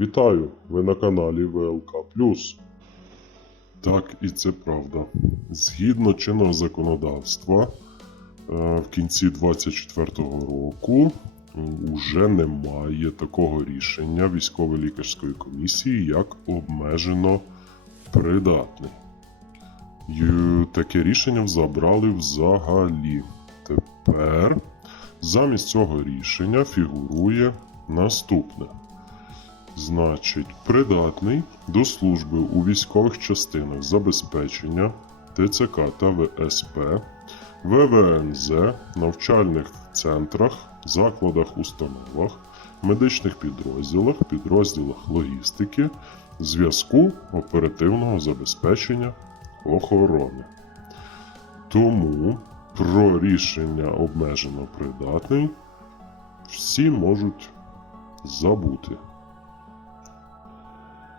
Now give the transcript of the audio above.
Вітаю! Ви на каналі ВЛК Так, і це правда. Згідно чинного законодавства, е, в кінці 2024 року м, уже немає такого рішення військово-лікарської комісії, як обмежено придатний. Таке рішення забрали взагалі. Тепер замість цього рішення фігурує наступне. Значить, придатний до служби у військових частинах забезпечення ТЦК та ВСП, ВВНЗ, навчальних центрах, закладах, установах, медичних підрозділах, підрозділах логістики, зв'язку оперативного забезпечення охорони. Тому про рішення обмежено придатний всі можуть забути.